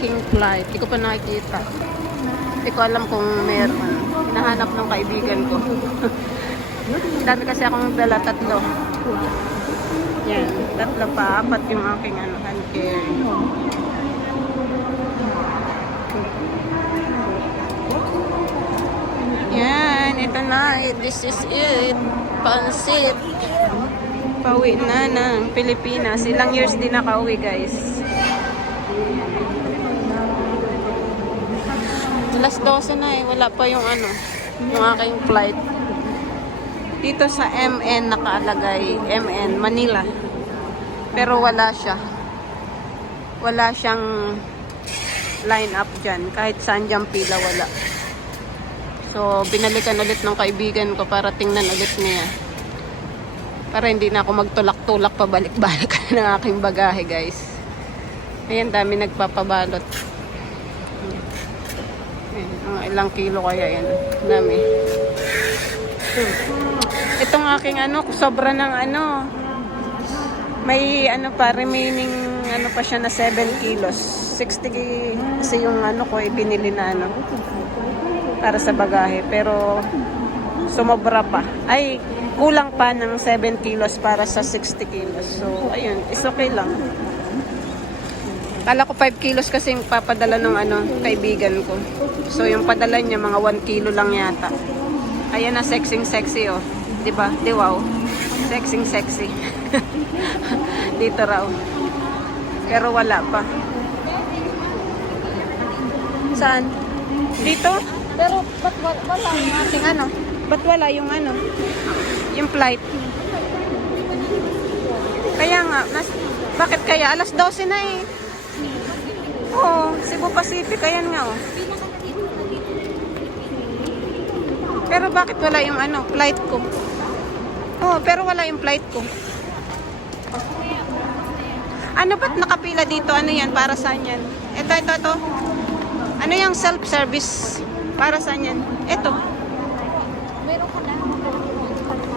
aking flight. Hindi ko pa nakikita. Hindi ko alam kung meron. Hinahanap ng kaibigan ko. Dami kasi akong dala, 3. Yan, 3 pa. 4 yung aking hand carry. Yan, ito na. This is it. Pansit. Pauwi na ng Pilipinas. Ilang years din nakauwi, guys. Alas 12 na eh. Wala pa yung yung aking flight. Dito sa MN nakalagay. MN, Manila. Pero wala siya. Wala siyang line up dyan. Kahit saan dyan pila, wala. So, binalikan ulit ng kaibigan ko para tingnan ulit niya. Para hindi na ako magtulak-tulak pabalik-balik ng aking bagahe, guys. Ayan, dami nagpapabalot. Ayan, mga ilang kilo kaya yan. Dami. Itong aking sobra ng may pa, remaining pa siya na 7 kilos. 60 kasi yung ko, ibinili na para sa bagahe. Pero, sumobra pa. Ay, kulang pa ng 7 kilos para sa 60 kilos. So, ayun, is okay lang. Kala ko 5 kilos kasi yung papadala ng kaibigan ko. So, yung padala niya, mga 1 kilo lang yata. Ayan na, sexy oh. Diba? Di wow. Sexy. Dito raw. Pero wala pa. Saan? Dito? Pero, ba't wala yung ating Ba't wala yung yung flight? Kaya nga, bakit kaya? Alas 12 na eh. Oo, Cebu Pacific, ayan nga oh. Pero bakit wala yung flight ko? Oo, pero wala yung flight ko. Ba't nakapila dito? Ano yan? Para saan yan? Ito. Ano yung self-service? Para saan yan? Ito.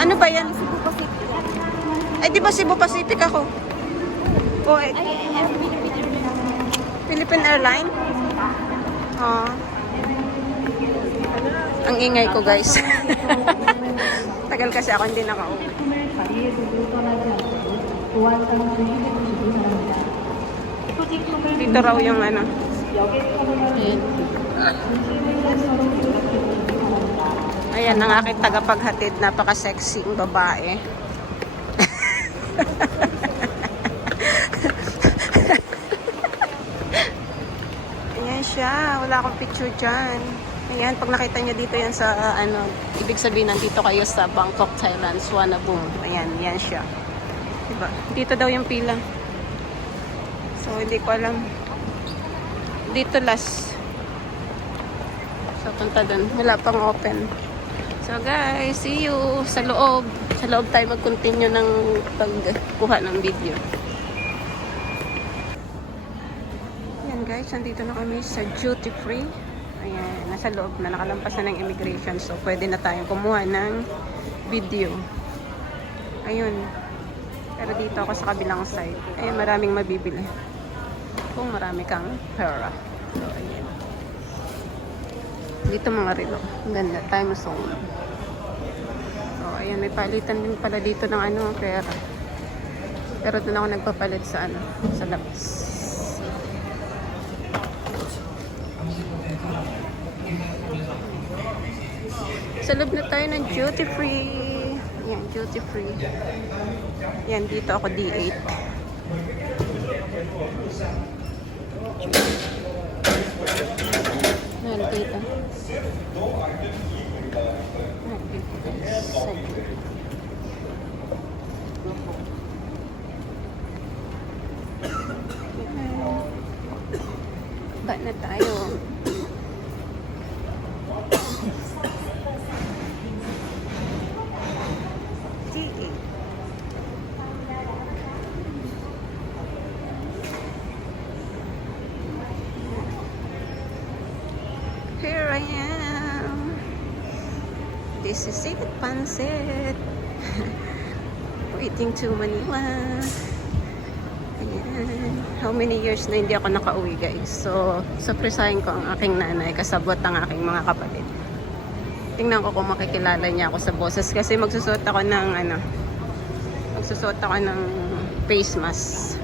Ano ba yan? Ay, di ba Cebu Pacific ako? O, Philippine Airline? Oh. Ang ingay ko, guys. Tagal kasi ako hindi nakauwi. Dito raw yung Ayan. Ayan ang aking tagapaghatid. Napaka-sexy yung babae. Ayan siya. Wala akong picture dyan. Ayan, pag nakita nyo dito yan sa ibig sabihin nandito kayo sa Bangkok, Thailand, Suvarnabhumi. Ayan, yan siya. Diba? Dito daw yung pila. So, hindi ko alam. Dito last. So, punta dun. Wala pang open. So, guys, see you sa loob. Sa loob tayo mag-continue ng pagkuha ng video. Ayan, guys. Nandito na kami sa duty free. Ayan, nasa loob na, nakalampas na ng immigration. So, pwede na tayong kumuha ng video. Ayun. Pero dito ako sa kabilang side. Ayun, maraming mabibili. Kung marami kang pera. So, ayan. Dito mga relo. Ang ganda. Time zone. So, ayan. May palitan din pala dito ng pera. Pero doon ako nagpapalit sa sa labas. Sa loob na tayo ng duty free. Yan, duty free. Yan, dito ako D8. Yan, dito. Ba na tayo. Here I am. This is it, Pansit. Waiting to Manila. How many years na hindi ako nakauwi, guys. So, surprisahin ko ang aking nanay kasabot ang aking mga kapatid. Tingnan ko kung makikilala niya ako sa boses kasi magsusuot ako ng face mask.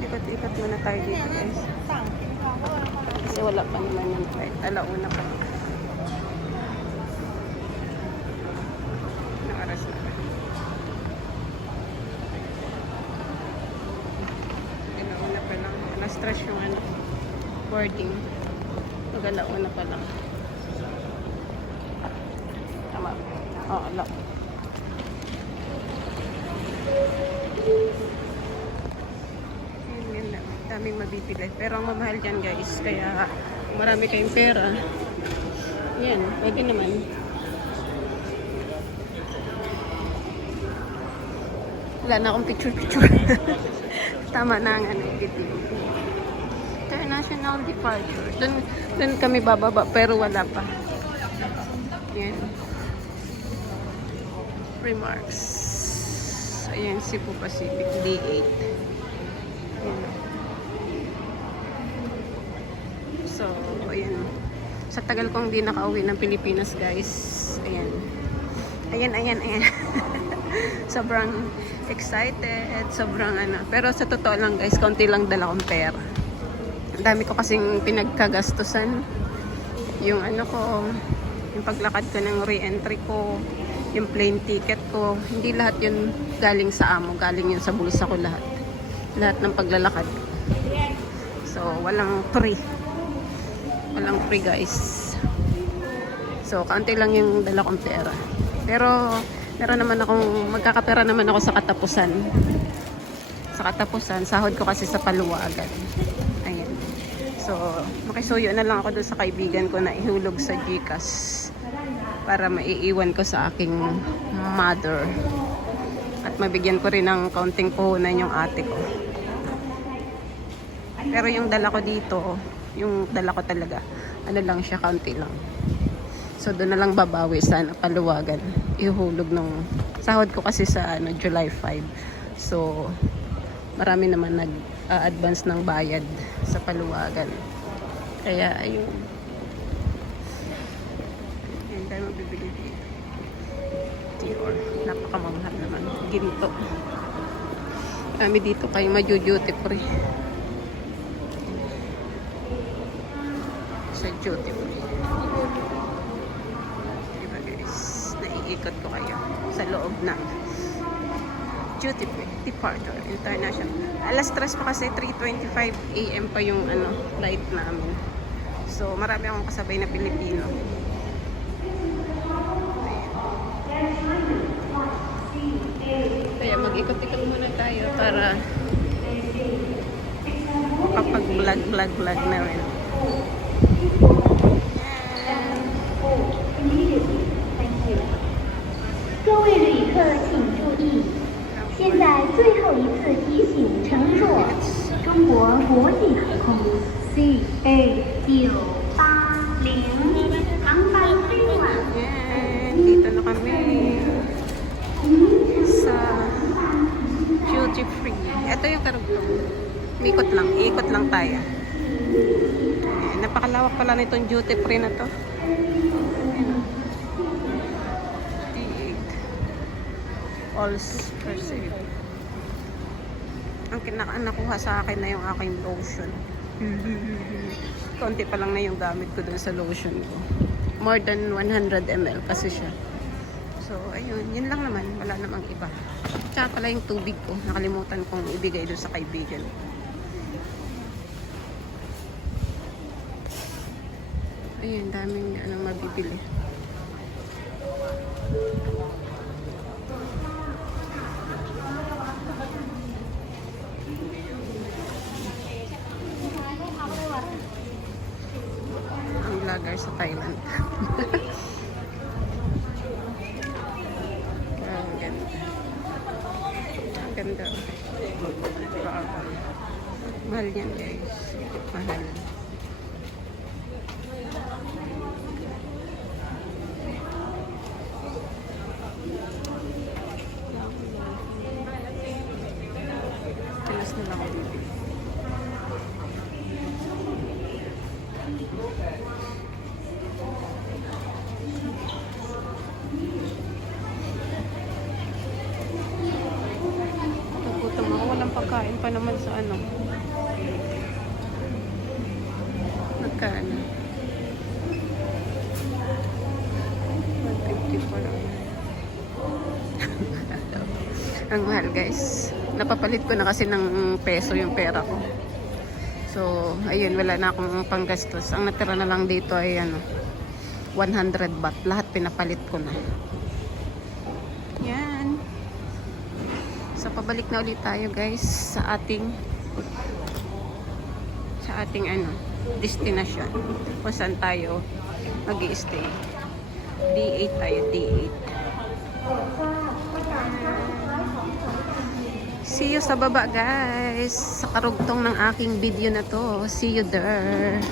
Ikot-ikot muna tayo dito, guys. Kasi wala pa naman yung flight. Alauna pa. Nakaras na. Alauna pa lang. Na-stress yung boarding. Mag-alauna pa lang. Tama. Oo, alauna. Daming mabibili. Pero ang mamahal dyan, guys. Kaya marami kayong pera. Yan, pwede naman. Wala na akong picture-picture. Tama na ang video. International departure. Doon kami bababa, pero wala pa. Yan. Remarks. Ayan, Cebu Pacific D8. Yan. So, ayan. Sa tagal kong di nakauwi ng Pilipinas, guys. Ayan. Ayan. Sobrang excited. Sobrang Pero sa totoo lang, guys, konti lang dala kong pera. Ang dami ko kasing pinagkagastusan. Yung yung paglakad ko ng re-entry ko, yung plane ticket ko. Hindi lahat yun galing sa amo. Galing yun sa bulsa ko lahat. Lahat ng paglalakad. So, walang free. Walang free, guys. So, kaunti lang yung dala kong pera. Pero, meron naman magkakapera naman ako sa katapusan. Sa katapusan, sahod ko kasi sa paluwagan. Ayan. So, makisuyo na lang ako doon sa kaibigan ko na ihulog sa GCash para maiiwan ko sa aking mother. At mabigyan ko rin ng kaunting puhunan yung ate ko. Pero yung dala ko dito, yung dala ko talaga, lang siya, kaunti lang. So, doon na lang babawi sa paluwagan. Ihulog ng sahod ko kasi sa July 5. So, marami naman nag-advance ng bayad sa paluwagan. Kaya, ayun. Ayun tayo mabibili dito. Dior. Napakamamahal naman. Ginto. Kami dito kayo maju-duty free. Sa duty free. Diba, guys? Naiikot ko kayo sa loob ng duty free departure international. Alas 3 pa kasi 3:25 AM pa yung flight namin. So marami akong kasabay na Pilipino. Kaya mag-ikot-ikot muna tayo para kapag-vlog na rin. 各位旅客请注意，现在最后一次提醒乘坐中国国际航空 CA980 航班飞往。 Dito na kami sa duty free. Ito yung karugtong. Ikot lang tayo. Napakalawak pala nitong duty free na to. All perceived. Ang nakuha sa akin na yung aking lotion. Konti pa lang na yung gamit ko dun sa lotion ko. More than 100 ml kasi siya. So, ayun. Yun lang naman. Wala namang iba. Tsaka pala yung tubig ko. Nakalimutan kong ibigay dun sa kaibigan. Ayun. Daming mabibili. Vlogger sa Thailand. Ang ganda. Ang ganda. Mahal yan, guys. Mahal. Sardinas na lang ako bibili. Nagutom ako. Walang pagkain pa naman sa ano. Magkano? 150 pa lang. Ang mahal guys. Napapalit ko na kasi ng peso yung pera ko. So, ayun, wala na akong panggastos. Ang natira na lang dito ay ano, 100 baht. Lahat pinapalit ko na. Yan. So, pabalik na ulit tayo guys sa ating ano, destination. Kung saan tayo mag-i-stay. D8 tayo, D8. See you sa baba guys. Sa karugtong ng aking video na to. See you there.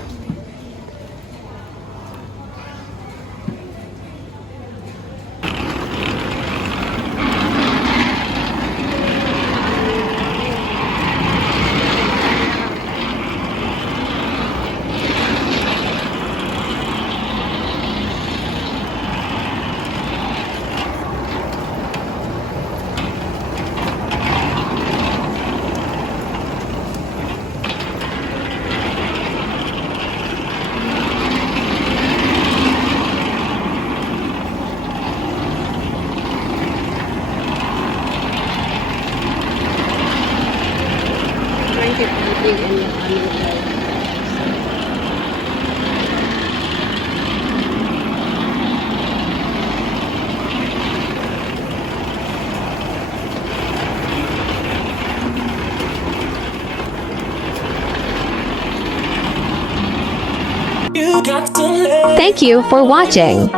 Thank you for watching.